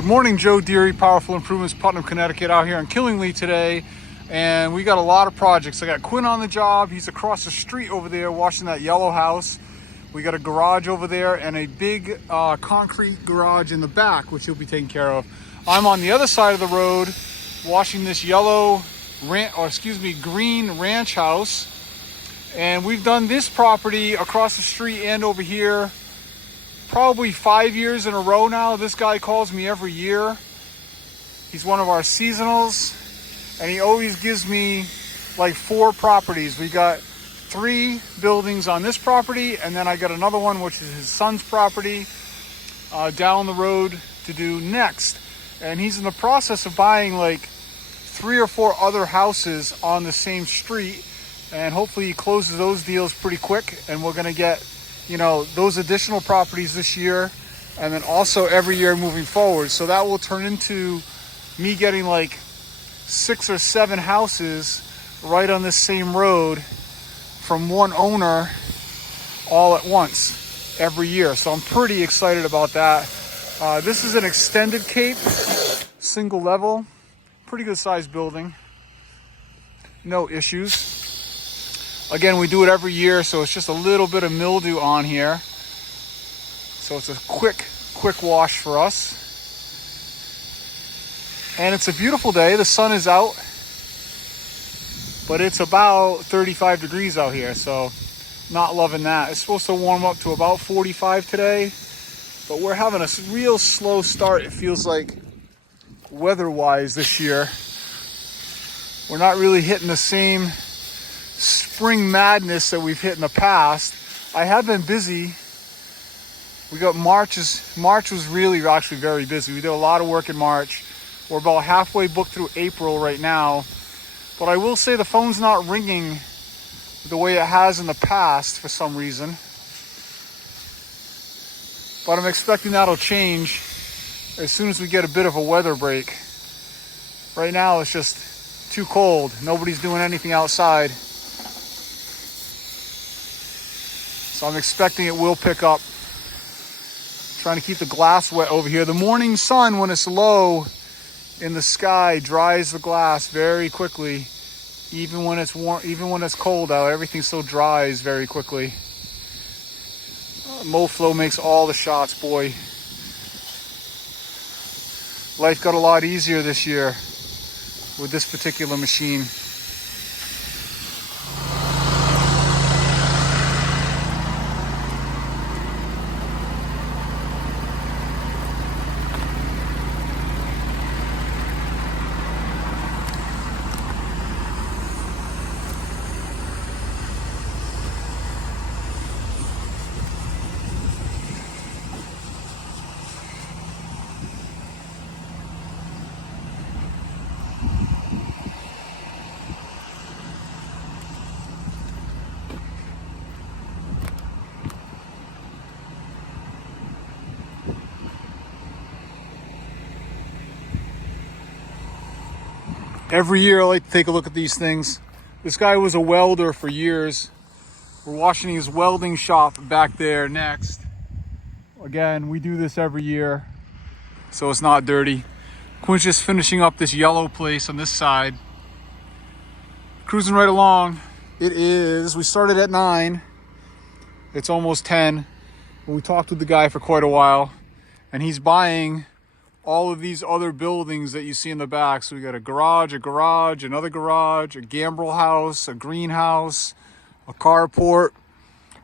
Good morning, Joe Deary, Powerful Improvements, Putnam, Connecticut, out here in Killingly today. And we got a lot of projects. I got Quinn on the job. He's across the street over there washing that yellow house. We got a garage over there and a big concrete garage in the back, which he'll be taking care of. I'm on the other side of the road washing this green ranch house. And we've done this property across the street and over here probably 5 years in a row now. This guy calls me every year. He's one of our seasonals, and he always gives me like 4 properties. We got 3 buildings on this property, and then I got another one, which is his son's property, down the road to do next. And he's in the process of buying like 3 or 4 other houses on the same street, and hopefully he closes those deals pretty quick, and we're gonna get, you know, those additional properties this year, and then also every year moving forward. So that will turn into me getting like 6 or 7 houses right on this same road from one owner all at once every year. So I'm pretty excited about that. This is an extended cape, single level, pretty good sized building, no issues. Again, we do it every year, so it's just a little bit of mildew on here. So it's a quick wash for us. And it's a beautiful day. The sun is out, but it's about 35 degrees out here, so not loving that. It's supposed to warm up to about 45 today, but we're having a real slow start, it feels like, weather-wise this year. We're not really hitting the same spring madness that we've hit in the past. I have been busy. We got March was really actually very busy. We did a lot of work in March. We're about halfway booked through April right now. But I will say the phone's not ringing the way it has in the past for some reason. But I'm expecting that'll change as soon as we get a bit of a weather break. Right now it's just too cold. Nobody's doing anything outside. So I'm expecting it will pick up. Trying to keep the glass wet over here. The morning sun, when it's low in the sky, dries the glass very quickly. Even when it's warm, even when it's cold out, everything still dries very quickly. Flo makes all the shots, boy. Life got a lot easier this year with this particular machine. Every year I like to take a look at these things. This guy was a welder for years. We're washing his welding shop back there next. Again, we do this every year, so it's not dirty. Quinn's just finishing up this yellow place on this side. Cruising right along. We started at 9. It's almost 10. But we talked with the guy for quite a while, and he's buying all of these other buildings that you see in the back. So we got a garage, another garage, a gambrel house, a greenhouse, a carport,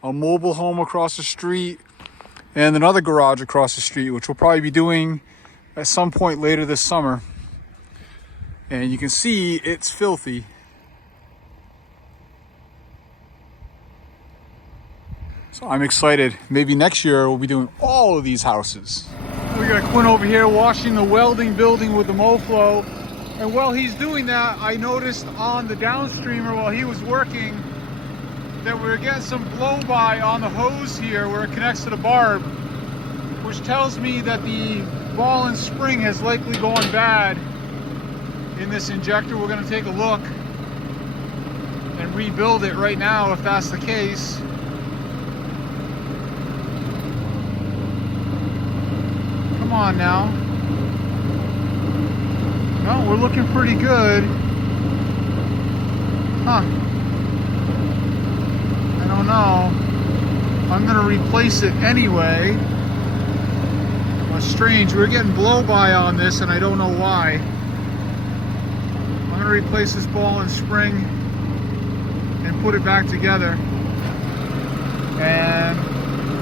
a mobile home across the street, and another garage across the street, which we'll probably be doing at some point later this summer. And you can see it's filthy. So I'm excited. Maybe next year we'll be doing all of these houses. We got Quinn over here washing the welding building with the Flo. And while he's doing that, I noticed on the downstreamer while he was working that we're getting some blow by on the hose here where it connects to the barb, which tells me that the ball and spring has likely gone bad in this injector. We're going to take a look and rebuild it right now if that's the case. Come on now. No, we're looking pretty good. Huh. I don't know. I'm gonna replace it anyway. Well, strange, we're getting blow-by on this and I don't know why. I'm gonna replace this ball and spring and put it back together. And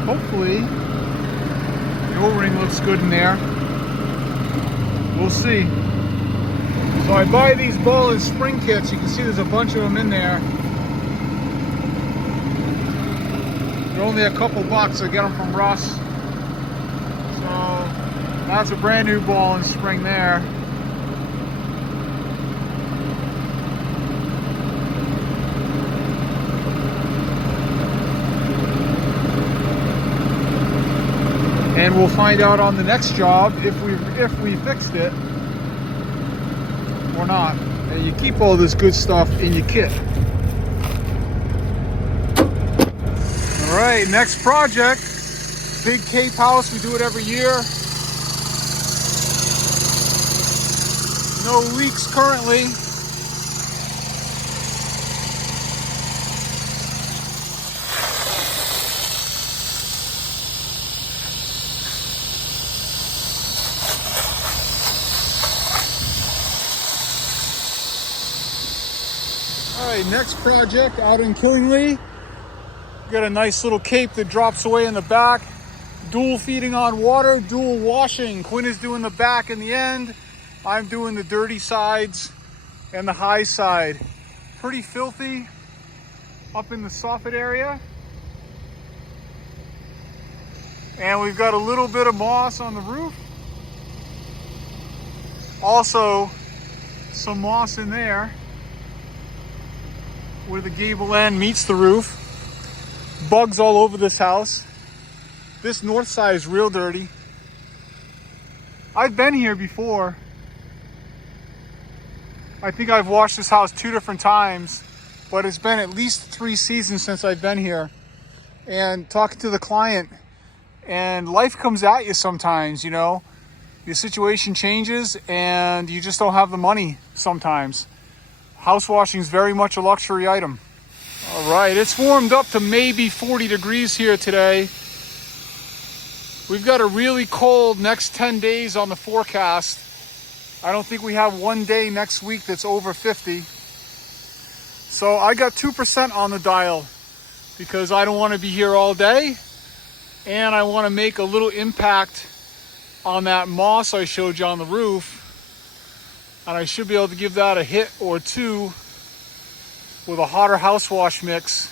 hopefully the O-ring looks good in there. We'll see. So I buy these ball and spring kits. You can see there's a bunch of them in there. They're only a couple bucks. I get them from Russ. So that's a brand new ball and spring there. And we'll find out on the next job if we fixed it or not. And you keep all this good stuff in your kit. All right, next project, big Cape house. We do it every year. No leaks currently. All right, next project out in Killingly. Got a nice little cape that drops away in the back. Dual feeding on water, dual washing. Quinn is doing the back and the end. I'm doing the dirty sides and the high side. Pretty filthy up in the soffit area. And we've got a little bit of moss on the roof. Also, some moss in there where the gable end meets the roof. Bugs all over this house. This north side is real dirty. I've been here before. I think I've washed this house 2 different times, but it's been at least 3 seasons since I've been here. And talking to the client, and life comes at you sometimes, you know. The situation changes and you just don't have the money sometimes. House washing is very much a luxury item. All right, it's warmed up to maybe 40 degrees here today. We've got a really cold next 10 days on the forecast. I don't think we have one day next week that's over 50. So I got 2% on the dial because I don't want to be here all day. And I want to make a little impact on that moss I showed you on the roof. And I should be able to give that a hit or two with a hotter house wash mix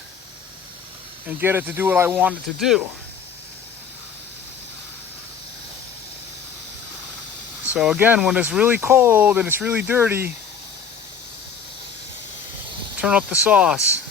and get it to do what I want it to do. So again, when it's really cold and it's really dirty, turn up the sauce.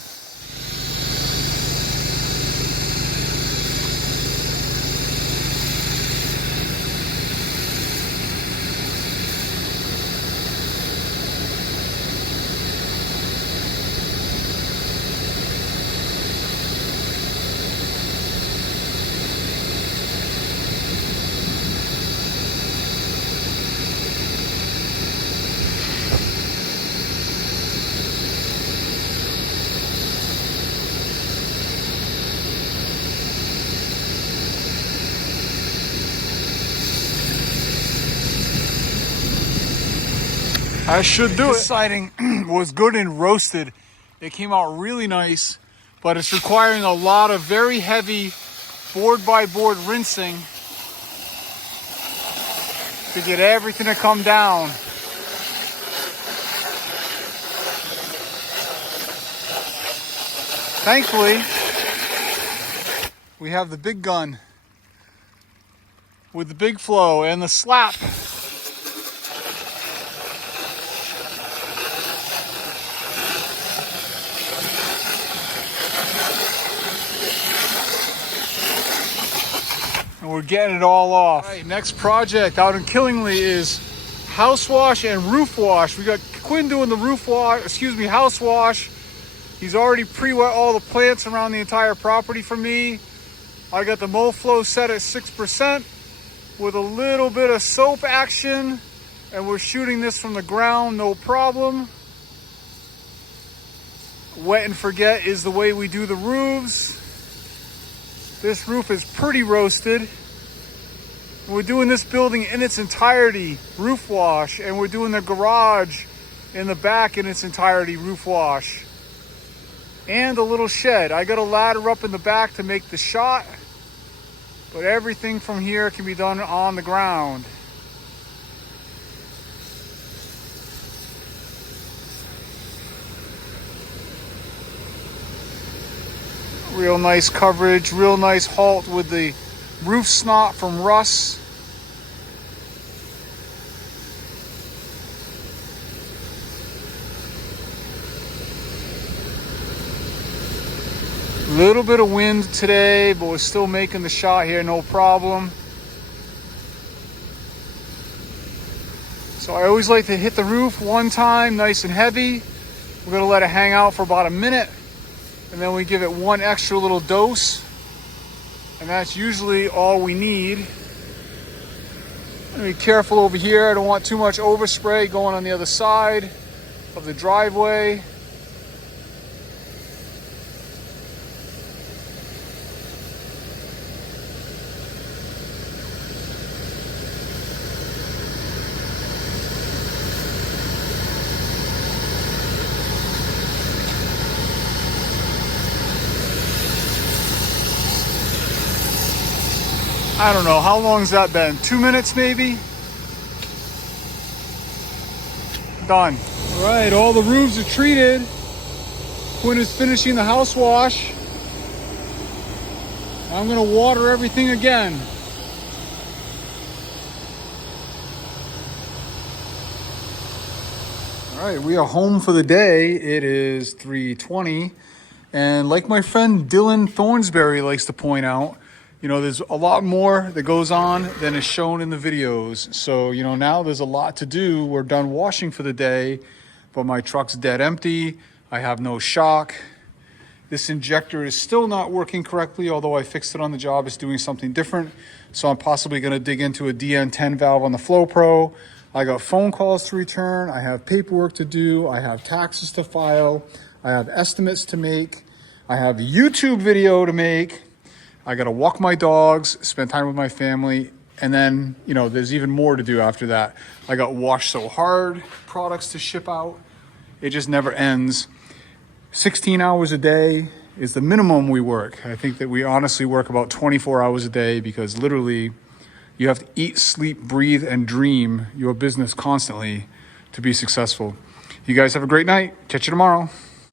I should do it. This siding was good and roasted. It came out really nice, but it's requiring a lot of very heavy board by board rinsing to get everything to come down. Thankfully, we have the big gun with the big flow and the slap. And we're getting it all off. All right, next project out in Killingly is house wash and roof wash. We got Quinn doing the house wash. He's already pre-wet all the plants around the entire property for me. I got the MoFlow set at 6% with a little bit of soap action And we're shooting this from the ground, no problem. Wet and forget is the way we do the roofs. This roof is pretty roasted. We're doing this building in its entirety, roof wash, and we're doing the garage in the back in its entirety, roof wash. And a little shed. I got a ladder up in the back to make the shot, but everything from here can be done on the ground. Real nice coverage, real nice halt with the roof snot from Russ. Little bit of wind today, but we're still making the shot here, no problem. So I always like to hit the roof one time, nice and heavy. We're gonna let it hang out for about a minute, and then we give it one extra little dose, and that's usually all we need. Be careful over here. I don't want too much overspray going on the other side of the driveway. I don't know, how long's that been? 2 minutes maybe? Done. All right, all the roofs are treated. Quinn is finishing the house wash. I'm gonna water everything again. All right, we are home for the day. It is 3:20. And like my friend Dylan Thornsberry likes to point out, you know, there's a lot more that goes on than is shown in the videos. So, you know, now there's a lot to do. We're done washing for the day, but my truck's dead empty. I have no shock. This injector is still not working correctly, although I fixed it on the job. It's doing something different. So I'm possibly gonna dig into a DN10 valve on the Flo Pro. I got phone calls to return. I have paperwork to do. I have taxes to file. I have estimates to make. I have a YouTube video to make. I got to walk my dogs, spend time with my family, and then, you know, there's even more to do after that. I got Wash So Hard products to ship out. It just never ends. 16 hours a day is the minimum we work. I think that we honestly work about 24 hours a day because literally you have to eat, sleep, breathe, and dream your business constantly to be successful. You guys have a great night. Catch you tomorrow.